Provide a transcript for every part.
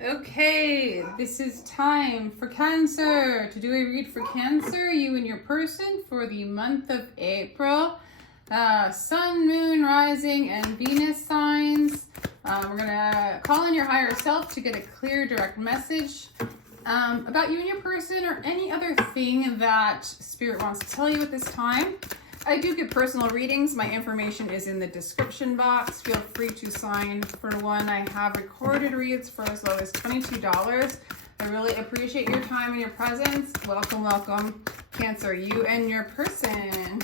Okay, this is time for Cancer. To do a read for Cancer, you and your person for the month of April. Sun, Moon, Rising, and Venus signs. We're going to call in your higher self to get a clear, direct message about you and your person or any other thing that Spirit wants to tell you at this time. I do get personal readings. My information is in the description box. Feel free to sign for one. I have recorded reads for as low as $22. I really appreciate your time and your presence. Welcome, welcome, Cancer, you and your person.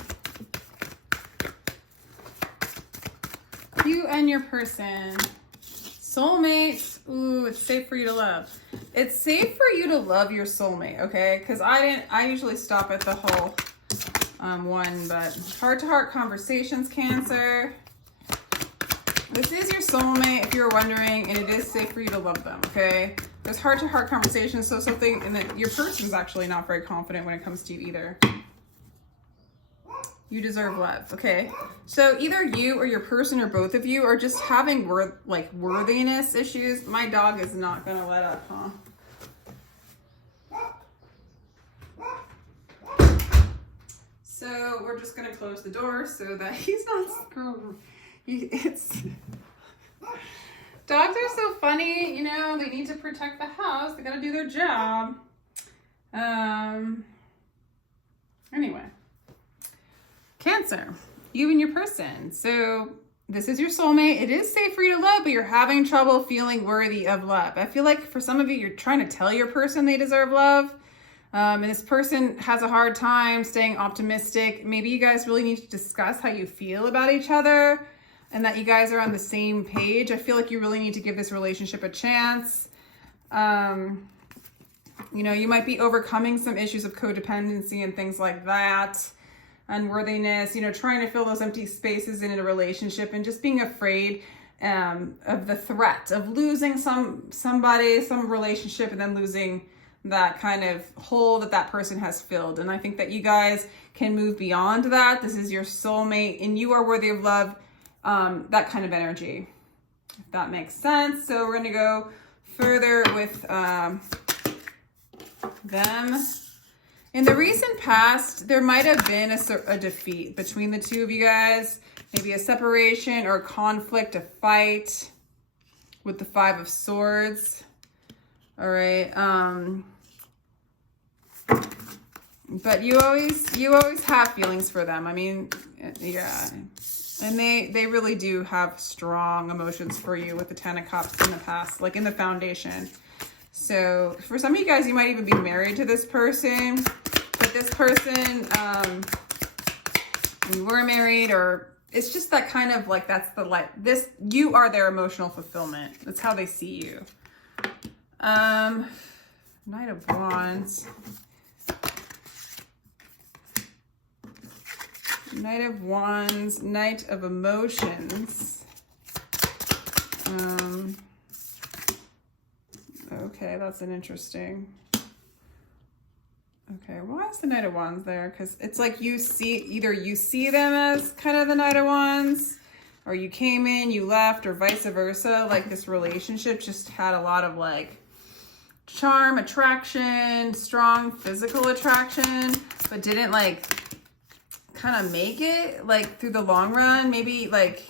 You and your person. Soulmates. Ooh, it's safe for you to love. It's safe for you to love your soulmate, okay? Because I usually stop at the whole one, but heart-to-heart conversations, Cancer. This is your soulmate, if you're wondering, and it is safe for you to love them, okay? There's heart-to-heart conversations, so something, and that your person's actually not very confident when it comes to you either. You deserve love, okay? So either you or your person or both of you are just having worthiness issues. My dog is not gonna let up, huh? So we're just gonna close the door so that he's not screwing. Dogs are so funny, you know, they need to protect the house. They gotta do their job. Anyway. Cancer, you and your person. So this is your soulmate. It is safe for you to love, but you're having trouble feeling worthy of love. I feel like for some of you, you're trying to tell your person they deserve love. And this person has a hard time staying optimistic. Maybe you guys really need to discuss how you feel about each other and that you guys are on the same page. I feel like you really need to give this relationship a chance. You know, you might be overcoming some issues of codependency and things like that. Unworthiness, you know, trying to fill those empty spaces in a relationship and just being afraid of the threat of losing somebody, some relationship, and then losing that kind of hole that person has filled. And I think that you guys can move beyond that. This is your soulmate and you are worthy of love, that kind of energy, if that makes sense. So we're going to go further with them. In the recent past, there might have been a defeat between the two of you guys, maybe a separation or a conflict, a fight with the Five of Swords. All right. But you always have feelings for them. I mean, yeah. And they really do have strong emotions for you with the Ten of Cups in the past, like in the foundation. So for some of you guys, you might even be married to this person, but this person, you were married, or it's just that kind of like, that's the light. You are their emotional fulfillment. That's how they see you. Knight of Wands. Knight of Wands, Knight of Emotions. Okay, that's an interesting. Okay, why is the Knight of Wands there? Because it's like either you see them as kind of the Knight of Wands, or you came in, you left, or vice versa. Like this relationship just had a lot of like charm, attraction, strong physical attraction, but didn't like kind of make it like through the long run. Maybe like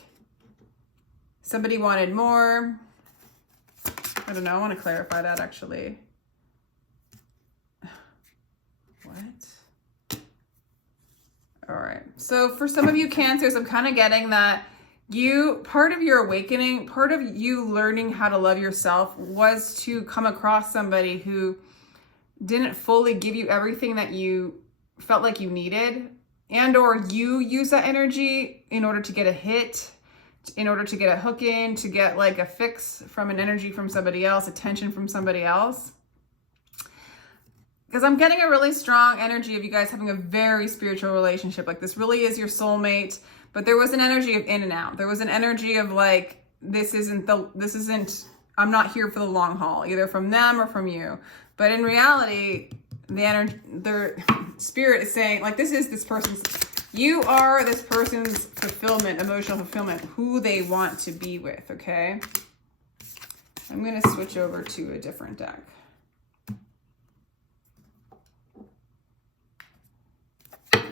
somebody wanted more. I don't know. I want to clarify that actually. What? All right. So for some of you Cancers, I'm kind of getting that part of your awakening, part of you learning how to love yourself was to come across somebody who didn't fully give you everything that you felt like you needed, and or you use that energy in order to get a hit, in order to get a hook in, to get like a fix from an energy from somebody else, attention from somebody else. Because I'm getting a really strong energy of you guys having a very spiritual relationship. Like this really is your soulmate, but there was an energy of in and out. There was an energy of like, I'm not here for the long haul, either from them or from you. But in reality, their spirit is saying like, you are this person's fulfillment, emotional fulfillment, who they want to be with, okay? I'm going to switch over to a different deck.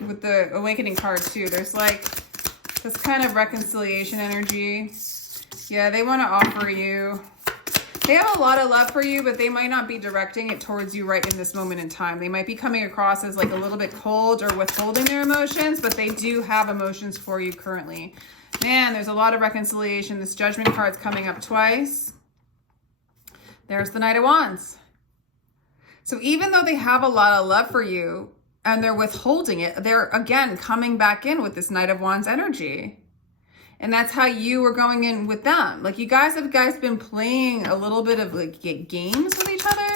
With the Awakening card too, there's like this kind of reconciliation energy. Yeah, they want to offer you, they have a lot of love for you, but they might not be directing it towards you right in this moment in time. They might be coming across as like a little bit cold or withholding their emotions, but they do have emotions for you currently. Man, there's a lot of reconciliation. This Judgment card's coming up twice. There's the Knight of Wands. So even though they have a lot of love for you and they're withholding it, they're again coming back in with this Knight of Wands energy. And that's how you were going in with them. Like you guys have been playing a little bit of like games with each other.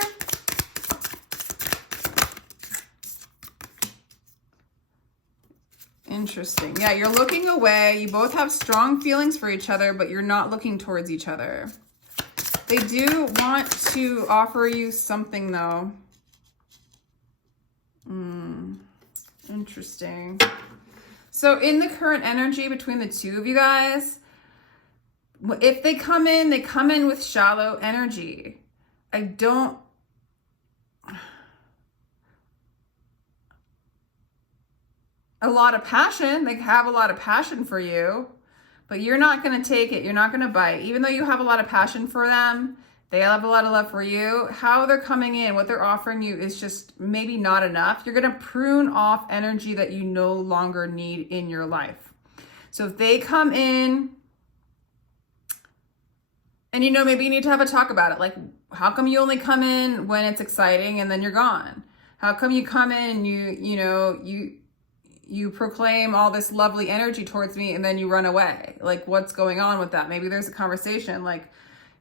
Interesting. Yeah, you're looking away. You both have strong feelings for each other, but you're not looking towards each other. They do want to offer you something though. Interesting. So in the current energy between the two of you guys, if they come in with shallow energy. A lot of passion. They have a lot of passion for you, but you're not going to take it. You're not going to bite. Even though you have a lot of passion for them, they have a lot of love for you. How they're coming in, what they're offering you is just maybe not enough. You're going to prune off energy that you no longer need in your life. So if they come in and, you know, maybe you need to have a talk about it. Like, how come you only come in when it's exciting and then you're gone? How come you come in and you proclaim all this lovely energy towards me and then you run away? Like, what's going on with that? Maybe there's a conversation like,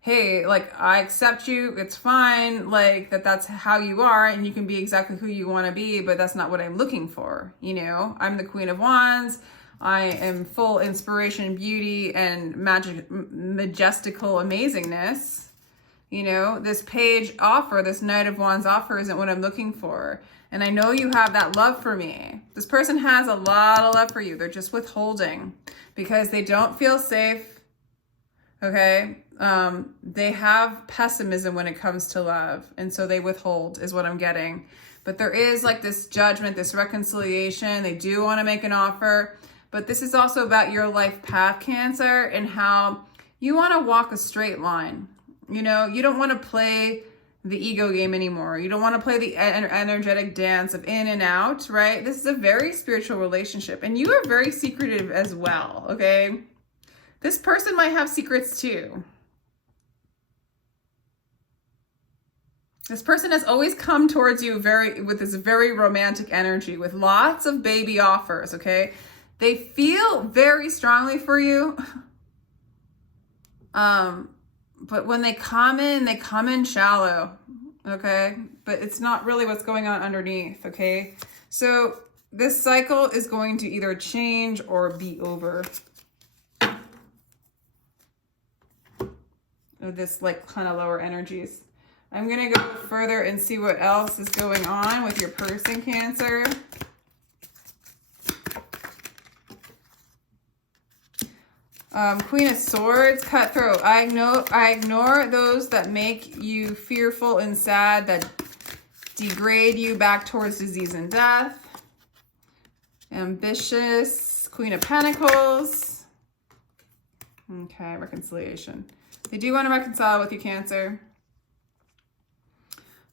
hey, like, I accept you, it's fine, like, that's how you are, and you can be exactly who you want to be, but that's not what I'm looking for, you know? I'm the Queen of Wands, I am full inspiration, beauty, and majestical amazingness. You know, this page offer, this Knight of Wands offer isn't what I'm looking for. And I know you have that love for me. This person has a lot of love for you. They're just withholding because they don't feel safe, okay? They have pessimism when it comes to love, and so they withhold is what I'm getting. But there is like this judgment, this reconciliation. They do want to make an offer, but this is also about your life path, Cancer, and how you want to walk a straight line. You know, you don't want to play the ego game anymore. You don't want to play the energetic dance of in and out, right? This is a very spiritual relationship, and you are very secretive as well, okay? This person might have secrets too. This person has always come towards you with this very romantic energy, with lots of baby offers, okay? They feel very strongly for you. But when they come in shallow, okay? But it's not really what's going on underneath, okay? So this cycle is going to either change or be over. This like kind of lower energies. I'm going to go further and see what else is going on with your person, Cancer. Queen of Swords, Cutthroat. I ignore those that make you fearful and sad, that degrade you back towards disease and death. Ambitious, Queen of Pentacles. Okay, reconciliation. They do want to reconcile with you, Cancer.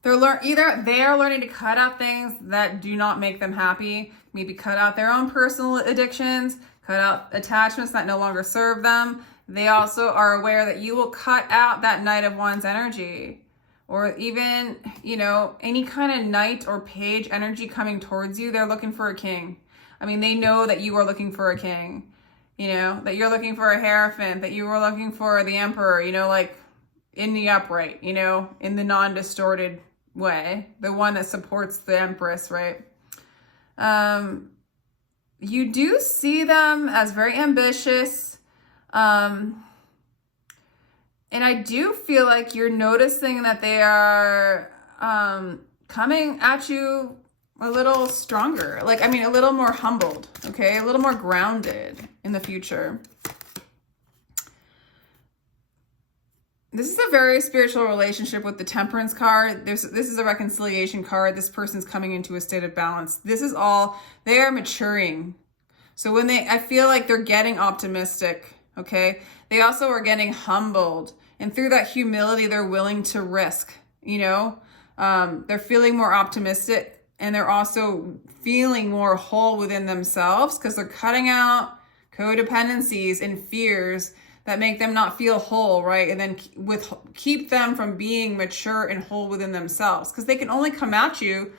They are learning to cut out things that do not make them happy. Maybe cut out their own personal addictions, cut out attachments that no longer serve them. They also are aware that you will cut out that Knight of Wands energy, or even, you know, any kind of Knight or Page energy coming towards you. They're looking for a king. I mean, they know that you are looking for a king, you know, that you're looking for a Hierophant, that you were looking for the Emperor, you know, like in the upright, you know, in the non-distorted way, the one that supports the Empress, right? You do see them as very ambitious. And I do feel like you're noticing that they are coming at you a little stronger. Like, I mean, a little more humbled, okay? A little more grounded in the future. This is a very spiritual relationship with the Temperance card. This is a reconciliation card. This person's coming into a state of balance. This is all, they are maturing. So when I feel like they're getting optimistic, okay? They also are getting humbled. And through that humility, they're willing to risk, you know? They're feeling more optimistic, and they're also feeling more whole within themselves because they're cutting out codependencies and fears that make them not feel whole, right? And then keep them from being mature and whole within themselves, because they can only come at you,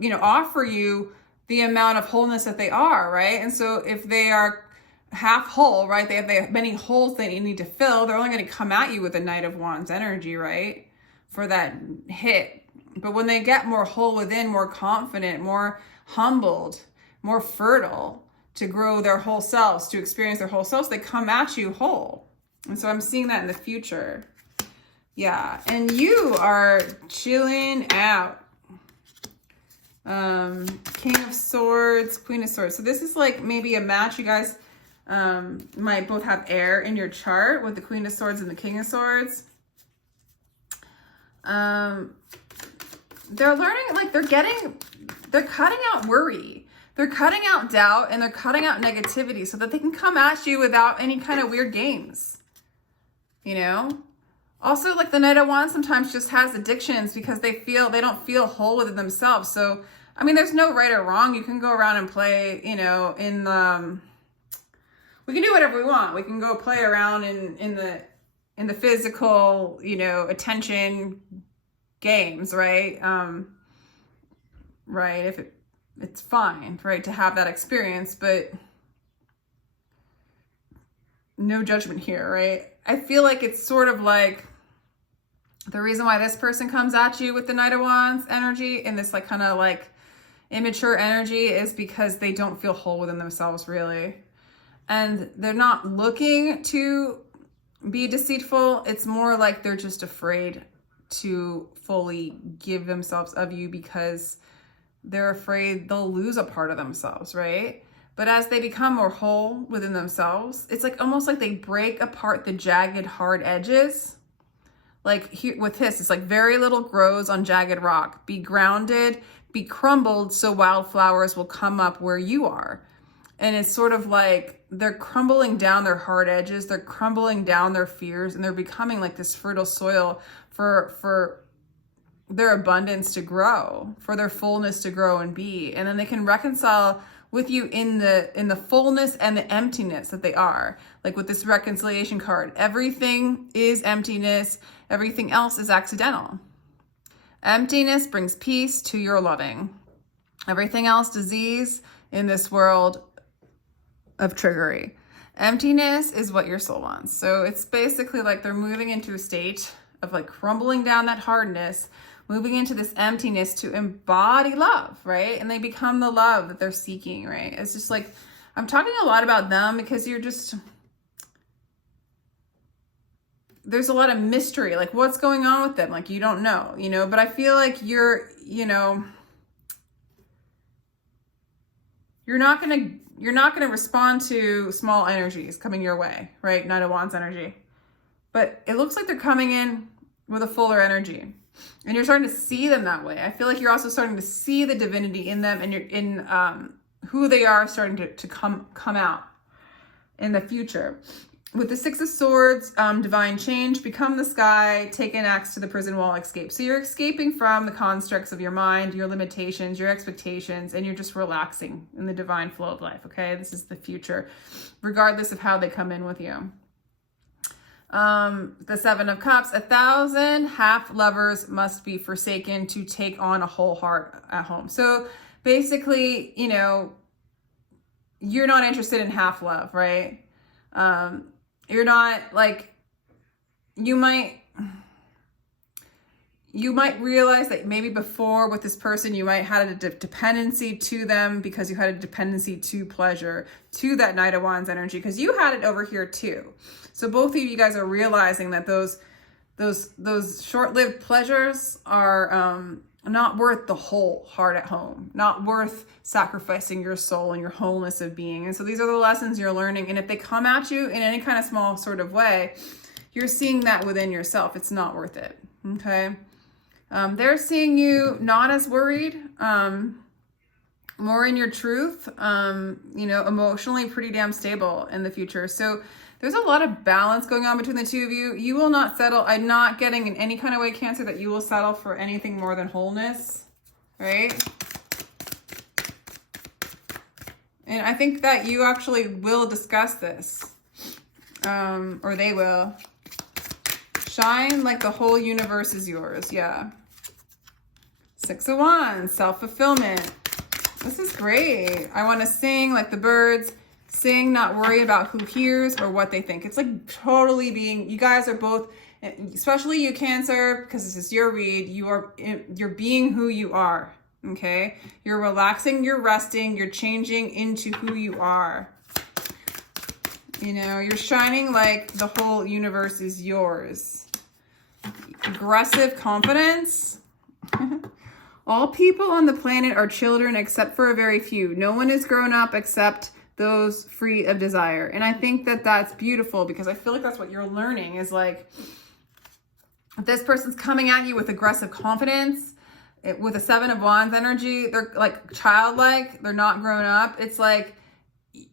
you know, offer you the amount of wholeness that they are, right? And so if they are half whole, right, they have many holes they need to fill, they're only going to come at you with a Knight of Wands energy, right, for that hit. But when they get more whole within, more confident, more humbled, more fertile, to grow their whole selves, to experience their whole selves, they come at you whole. And so I'm seeing that in the future. Yeah, and you are chilling out. King of Swords, Queen of Swords. So this is like maybe a match. You guys might both have air in your chart with the Queen of Swords and the King of Swords. They're learning, like they're cutting out worry. They're cutting out doubt, and they're cutting out negativity so that they can come at you without any kind of weird games, you know? Also, like the Knight of Wands sometimes just has addictions because they don't feel whole within themselves. So, I mean, there's no right or wrong. You can go around and play, you know, we can do whatever we want. We can go play around in the physical, you know, attention games, right? Right. It's fine, right, to have that experience, but no judgment here, right? I feel like it's sort of like the reason why this person comes at you with the Knight of Wands energy and this like kind of like immature energy is because they don't feel whole within themselves, really. And they're not looking to be deceitful. It's more like they're just afraid to fully give themselves of you because they're afraid they'll lose a part of themselves, right? But as they become more whole within themselves, it's like almost like they break apart the jagged, hard edges. Like here with this, it's like very little grows on jagged rock. Be grounded, be crumbled, so wildflowers will come up where you are. And it's sort of like they're crumbling down their hard edges. They're crumbling down their fears, and they're becoming like this fertile soil for their abundance to grow, for their fullness to grow and be. And then they can reconcile with you in the fullness and the emptiness that they are. Like with this reconciliation card, everything is emptiness. Everything else is accidental. Emptiness brings peace to your loving. Everything else, disease in this world of triggery. Emptiness is what your soul wants. So it's basically like they're moving into a state of like crumbling down that hardness, moving into this emptiness to embody love, right? And they become the love that they're seeking, right? It's just like, I'm talking a lot about them because there's a lot of mystery, like what's going on with them? Like you don't know, you know, but I feel like you're not going to respond to small energies coming your way, right? Knight of Wands energy. But it looks like they're coming in with a fuller energy. And you're starting to see them that way. I feel like you're also starting to see the divinity in them, and you're in who they are starting to come out in the future. With the Six of Swords, divine change, become the sky, take an axe to the prison wall, escape. So you're escaping from the constructs of your mind, your limitations, your expectations, and you're just relaxing in the divine flow of life, okay? This is the future, regardless of how they come in with you. The Seven of Cups, 1,000 half lovers must be forsaken to take on a whole heart at home. So basically, you know, you're not interested in half love, right? You're not like, you might realize that maybe before with this person, you might have a dependency to them because you had a dependency to pleasure, to that Knight of Wands energy, because you had it over here too. So both of you guys are realizing that those short-lived pleasures are not worth the whole heart at home, not worth sacrificing your soul and your wholeness of being. And so these are the lessons you're learning. And if they come at you in any kind of small sort of way, you're seeing that within yourself. It's not worth it. Okay. They're seeing you not as worried, more in your truth, you know, emotionally pretty damn stable in the future. So there's a lot of balance going on between the two of you. You will not settle. I'm not getting in any kind of way, Cancer, that you will settle for anything more than wholeness, right? And I think that you actually will discuss this, or they will. Shine like the whole universe is yours. Yeah. 6 of Wands, self-fulfillment. This is great. I want to sing like the birds. Sing, not worry about who hears or what they think. It's like totally being, you guys are both, especially you, Cancer, because this is your read, you're being who you are, okay? You're relaxing, you're resting, you're changing into who you are. You know, you're shining like the whole universe is yours. Aggressive confidence. All people on the planet are children except for a very few. No one is grown up except those free of desire. And I think that that's beautiful, because I feel like that's what you're learning is like, if this person's coming at you with aggressive confidence, with a 7 of Wands energy, they're like childlike, they're not grown up. It's like,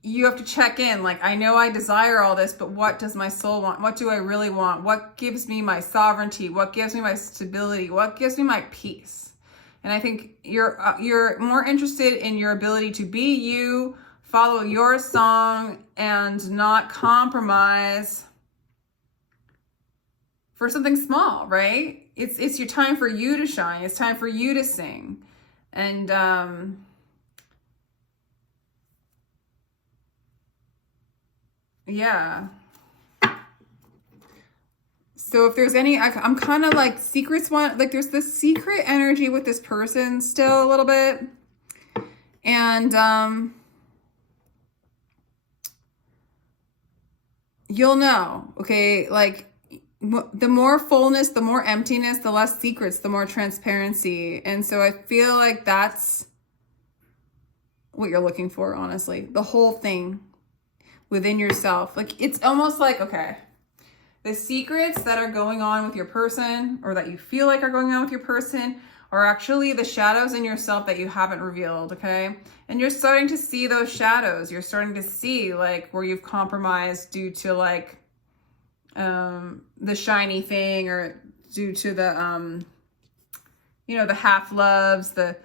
you have to check in. Like, I know I desire all this, but what does my soul want? What do I really want? What gives me my sovereignty? What gives me my stability? What gives me my peace? And I think you're more interested in your ability to be you, follow your song, and not compromise for something small, right? It's your time for you to shine. It's time for you to sing. And yeah. So if there's any, I'm kind of like secrets one, like there's this secret energy with this person still a little bit. And you'll know, okay? Like the more fullness, the more emptiness, the less secrets, the more transparency. And so I feel like that's what you're looking for, honestly. The whole thing within yourself. Like it's almost like, okay, the secrets that are going on with your person, or that you feel like are going on with your person, are actually the shadows in yourself that you haven't revealed, okay? And you're starting to see those shadows. You're starting to see like where you've compromised due to like the shiny thing, or due to the you know, the half loves, the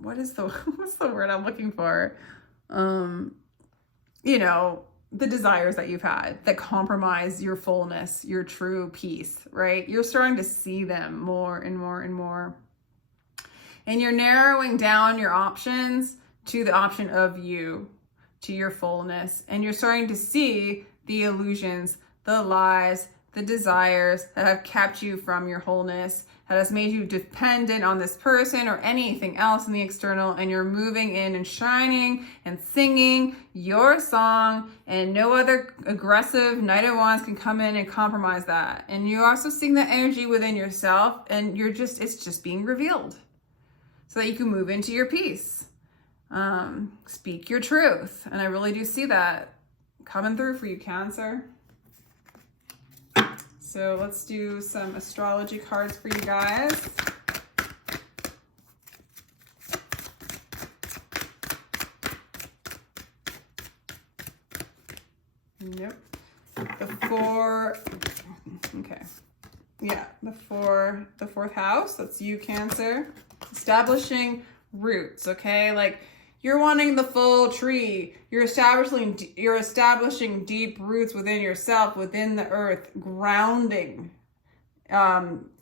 what's the word I'm looking for? You know, the desires that you've had that compromise your fullness, your true peace, right? You're starting to see them more and more and more. And you're narrowing down your options to the option of you, to your fullness. And you're starting to see the illusions, the lies, the desires that have kept you from your wholeness, that has made you dependent on this person or anything else in the external, and you're moving in and shining and singing your song, and no other aggressive Knight of Wands can come in and compromise that. And you're also seeing that energy within yourself, and it's just being revealed so that you can move into your peace. Speak your truth. And I really do see that coming through for you, Cancer. So let's do some astrology cards for you guys. Nope. The 4, okay. Yeah, the 4th house, that's you, Cancer. Establishing roots, okay? Like, you're wanting the full tree. You're establishing deep roots within yourself, within the earth, grounding,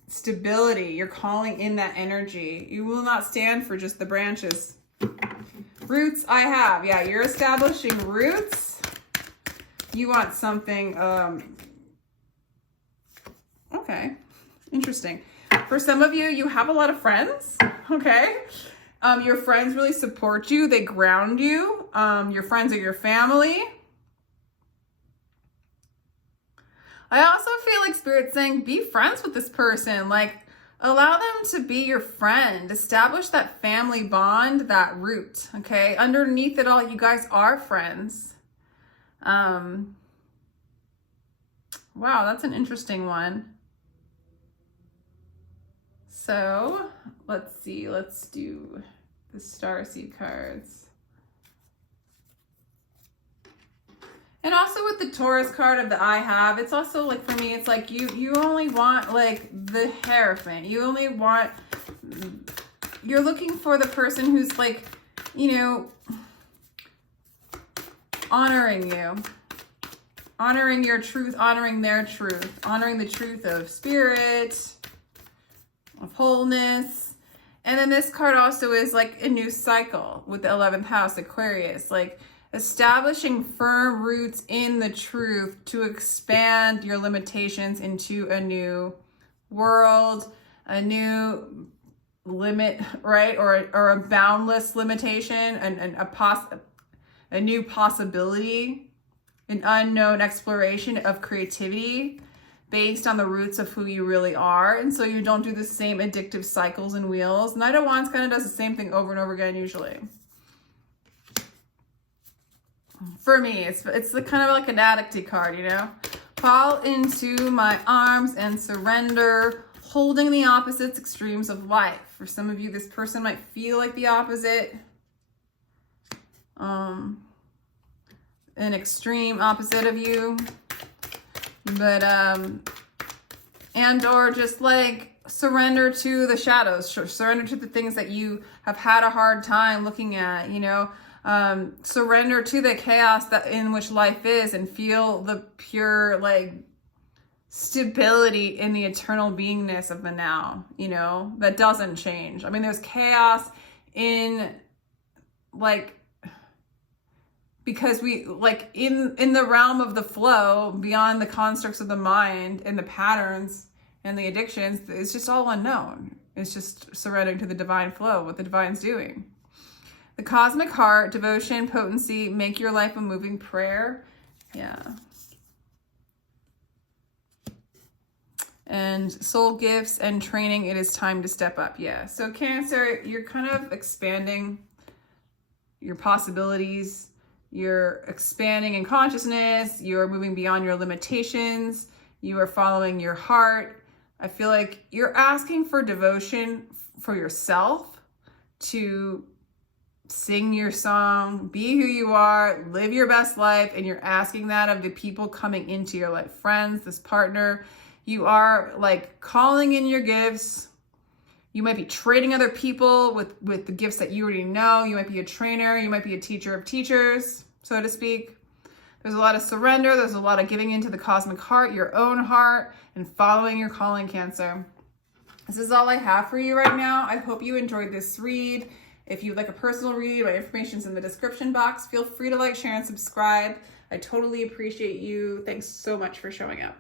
stability. You're calling in that energy. You will not stand for just the branches. Roots I have. Yeah, you're establishing roots. You want something, okay, interesting. For some of you, you have a lot of friends, okay? Your friends really support you. They ground you. Your friends are your family. I also feel like Spirit's saying, be friends with this person. Like, allow them to be your friend. Establish that family bond, that root, okay? Underneath it all, you guys are friends. Wow, that's an interesting one. So let's see, let's do the Starseed cards. And also with the Taurus card of the I have, it's also like, for me, it's like you only want like the Hierophant. You only want, you're looking for the person who's like, you know, honoring you, honoring your truth, honoring their truth, honoring the truth of spirit, of wholeness. And then this card also is like a new cycle with the 11th house, Aquarius, like establishing firm roots in the truth to expand your limitations into a new world, a new limit, right? Or a boundless limitation, and a new possibility, an unknown exploration of creativity based on the roots of who you really are. And so you don't do the same addictive cycles and wheels. Knight of Wands kind of does the same thing over and over again usually. For me, it's the kind of like an addicty card, you know? Fall into my arms and surrender, holding the opposites extremes of life. For some of you, this person might feel like the opposite. An extreme opposite of you. But, and or just like surrender to the shadows, surrender to the things that you have had a hard time looking at, you know? Surrender to the chaos that in which life is, and feel the pure like stability in the eternal beingness of the now, you know, that doesn't change. I mean, there's chaos in like, because we like in the realm of the flow, beyond the constructs of the mind and the patterns and the addictions, it's just all unknown. It's just surrendering to the divine flow, what the divine's doing. The cosmic heart, devotion, potency, make your life a moving prayer. Yeah. And soul gifts and training, it is time to step up. Yeah. So Cancer, you're kind of expanding your possibilities. You're expanding in consciousness. You're moving beyond your limitations. You are following your heart. I feel like you're asking for devotion for yourself, to sing your song, be who you are, live your best life, and you're asking that of the people coming into your life, friends, this partner. You are like calling in your gifts. You might be trading other people with the gifts that you already know. You might be a trainer. You might be a teacher of teachers, so to speak. There's a lot of surrender. There's a lot of giving into the cosmic heart, your own heart, and following your calling, Cancer. This is all I have for you right now. I hope you enjoyed this read. If you'd like a personal read, my information's in the description box. Feel free to like, share, and subscribe. I totally appreciate you. Thanks so much for showing up.